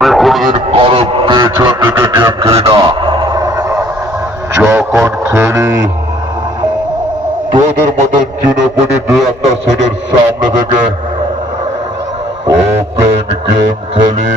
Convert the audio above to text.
আমি কোনোদিন কারো পেছন থেকে গেম খেলি না। যখন খেলি তোদের মতো চুনোপুটি দু একটা সেটের সামনে থেকে ওপেন গেম খেলি।